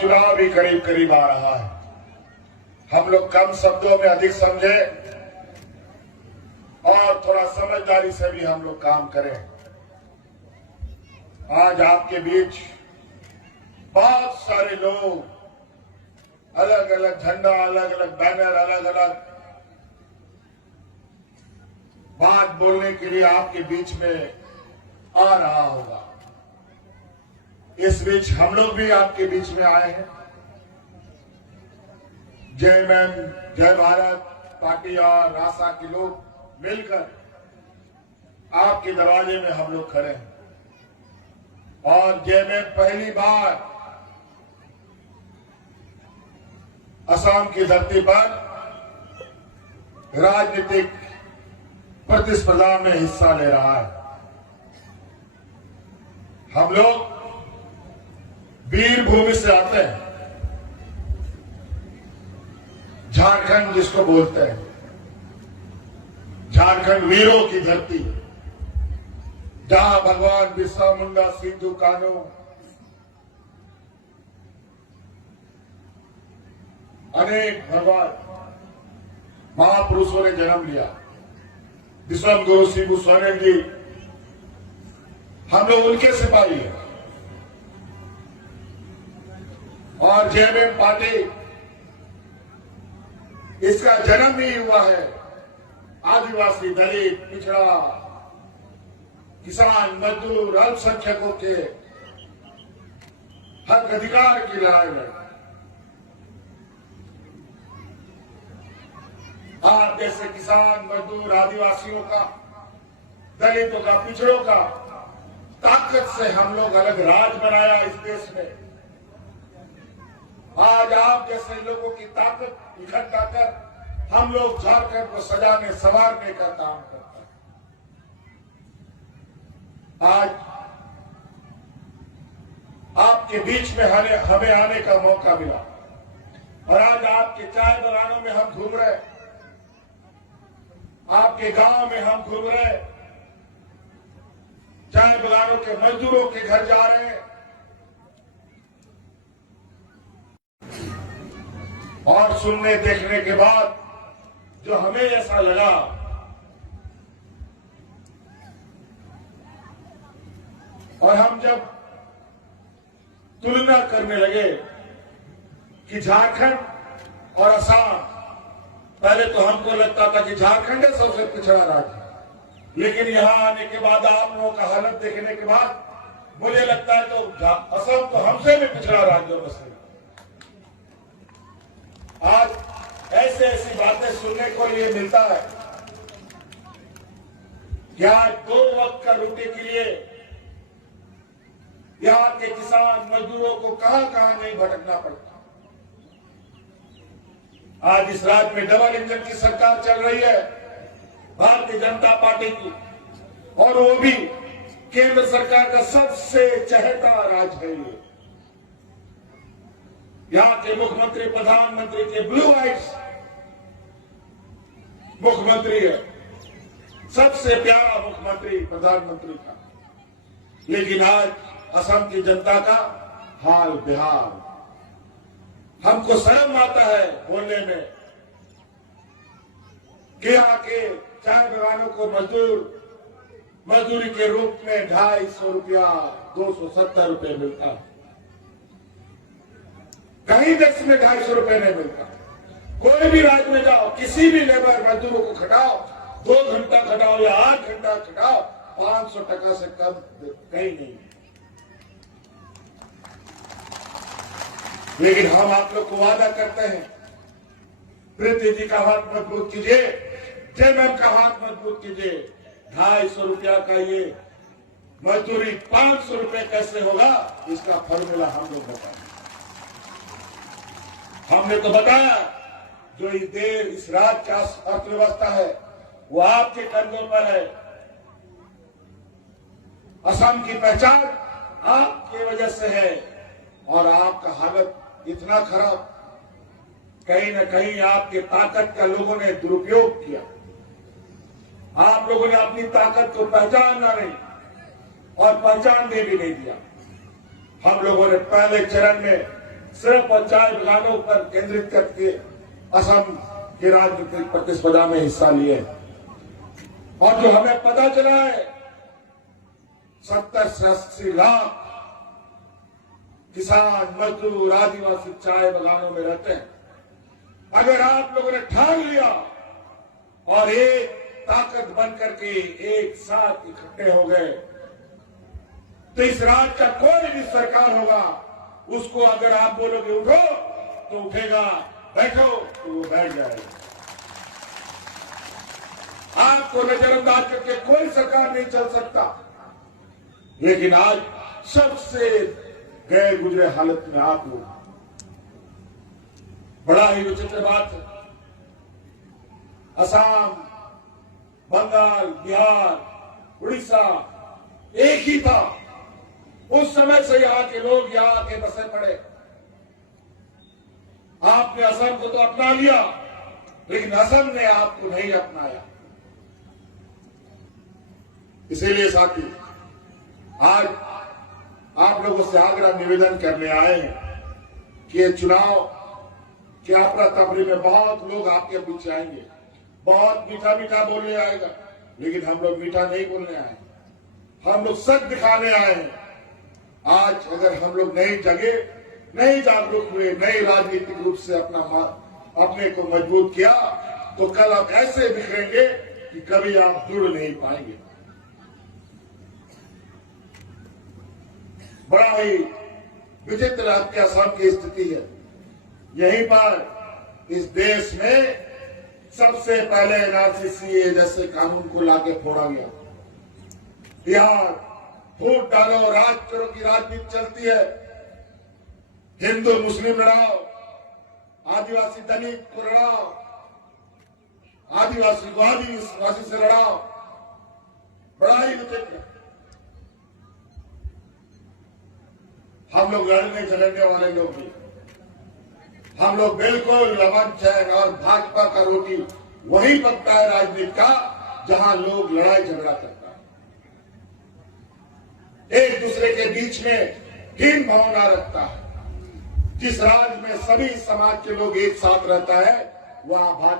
चुनाव भी करीब करीब आ रहा है। हम लोग कम शब्दों में अधिक समझे और थोड़ा समझदारी से भी हम लोग काम करें। आज आपके बीच बहुत सारे लोग, अलग अलग झंडा, अलग अलग बैनर, अलग अलग बात बोलने के लिए आपके बीच में आ रहा होगा। इस बीच हम लोग भी आपके बीच में आए हैं। जेएमएम, जय भारत पार्टी और रासा के लोग मिलकर आपके दरवाजे में हम लोग खड़े हैं और जेएमएम पहली बार असम की धरती पर राजनीतिक प्रतिस्पर्धा में हिस्सा ले रहा है। हम लोग वीर भूमि से आते हैं, झारखंड जिसको बोलते हैं, झारखंड वीरों की धरती, जहां भगवान बिरसा मुंडा, सिद्धू कान्हू, अनेक भगवान महापुरुषों ने जन्म लिया। विश्व गुरु शिबू सोरेन जी, हम लोग उनके सिपाही हैं। और जेएमएम पार्टी, इसका जन्म ही हुआ है आदिवासी, दलित, पिछड़ा, किसान, मजदूर, अल्पसंख्यकों के हक अधिकार की लड़ाई में। आप जैसे किसान, मजदूर, आदिवासियों का, दलितों का, पिछड़ों का ताकत से हम लोग अलग राज बनाया इस देश में। आज आप जैसे लोगों की ताकत इकट्ठा कर हम लोग झारखंड को सजाने संवारने का काम करते हैं। आज आपके बीच में हमें आने का मौका मिला और आज आपके चाय बागानों में हम घूम रहे, आपके गांव में हम घूम रहे, चाय बागानों के मजदूरों के घर जा रहे हैं और सुनने देखने के बाद जो हमें ऐसा लगा और हम जब तुलना करने लगे कि झारखंड और असम, पहले तो हमको लगता था कि झारखंड है सबसे पिछड़ा राज्य, लेकिन यहां आने के बाद, आप लोगों का हालत देखने के बाद मुझे लगता है तो असम तो हमसे भी पिछड़ा राज्यों में से। आज ऐसे ऐसी बातें सुनने को लिए मिलता है कि आज 2 वक्त का रोटी के लिए यहां के किसान मजदूरों को कहां कहां नहीं भटकना पड़ता। आज इस राज्य में डबल इंजन की सरकार चल रही है, भारतीय जनता पार्टी की, और वो भी केंद्र सरकार का सबसे चहेता राज्य है ये। यहां के मुख्यमंत्री, प्रधानमंत्री के ब्लू आइज मुख्यमंत्री है, सबसे प्यारा मुख्यमंत्री प्रधानमंत्री का। लेकिन आज असम की जनता का हाल बेहाल। हमको शर्म आता है बोलने में कि यहाँ के चाय बागानों को मजदूरी के रूप में 250 रुपया, 270 रुपये मिलता है। कहीं देश में 250 रुपये नहीं मिलता। कोई भी राज्य में जाओ, किसी भी लेबर मजदूरों को खटाओ, 2 घंटा खटाओ या 8 घंटा खटाओ, 500 टका से कम कहीं नहीं। लेकिन हम आप लोग को वादा करते हैं, प्रीति जी का हाथ मजबूत कीजिए, जेएमएम का हाथ मजबूत कीजिए। 250 रुपया का ये मजदूरी 500 रुपये कैसे होगा, इसका फॉर्मूला हम लोग बताएंगे। हमने तो बताया, जो इस राज्य का अर्थव्यवस्था है वो आपके कंधों पर है। असम की पहचान आपकी वजह से है और आपका हालत इतना खराब, कहीं न कहीं आपके ताकत का लोगों ने दुरुपयोग किया। आप लोगों ने अपनी ताकत को पहचाना नहीं और पहचानने भी नहीं दिया। हम लोगों ने पहले चरण में सिर्फ और चाय बगानों पर केंद्रित करके असम की राजनीतिक प्रतिस्पर्धा में हिस्सा लिए। और जो हमें पता चला है 70 से 80 लाख किसान, मजदूर, आदिवासी चाय बगानों में रहते हैं। अगर आप लोगों ने ठान लिया और एक ताकत बन करके एक साथ इकट्ठे हो गए तो इस राज्य का कोई भी सरकार होगा, उसको अगर आप बोलोगे उठो तो उठेगा, बैठो तो वो बैठ जाएगा। आपको नजरअंदाज करके कोई सरकार नहीं चल सकता। लेकिन आज सबसे गए गुजरे हालत में आप हो। बड़ा ही विचित्र बात है, असम, बंगाल, बिहार, उड़ीसा एक ही था। उस समय से यहां के लोग यहां आके बसे पड़े। आपने असम को तो अपना लिया, लेकिन असम ने आपको नहीं अपनाया। इसीलिए साथी, आज आप लोगों से आग्रह निवेदन करने आए हैं कि ये चुनाव की अफरा तफरी में बहुत लोग आपके पीछे आएंगे, बहुत मीठा मीठा बोलने आएगा, लेकिन हम लोग मीठा नहीं बोलने आए, हम लोग सच दिखाने आए हैं। आज अगर हम लोग नहीं जगे, नहीं जागरूक हुए, नई राजनीतिक रूप से अपने को मजबूत किया, तो कल आप ऐसे बिखरेंगे कि कभी आप जुड़ नहीं पाएंगे। बड़ा ही विचित्र आपके असम की स्थिति है। यहीं पर इस देश में सबसे पहले एनआरसी जैसे कानून को लाके फोड़ा गया। बिहार फूट डालो, राज करो की राजनीति चलती है। हिंदू मुस्लिम लड़ाओ, आदिवासी दलित को लड़ाओ, आदिवासी को आदिवासी से लड़ाओ। बड़ा ही विचित्र। हम लोग लड़ने झगड़ने वाले लोग भी, हम लोग बिल्कुल लवन चैन और भाजपा का रोटी वही पकता है राजनीति का जहां लोग लड़ाई झगड़ा करता है, एक दूसरे के बीच में हीन भावना रखता है। जिस राज्य में सभी समाज के लोग एक साथ रहता है वहां भाजपा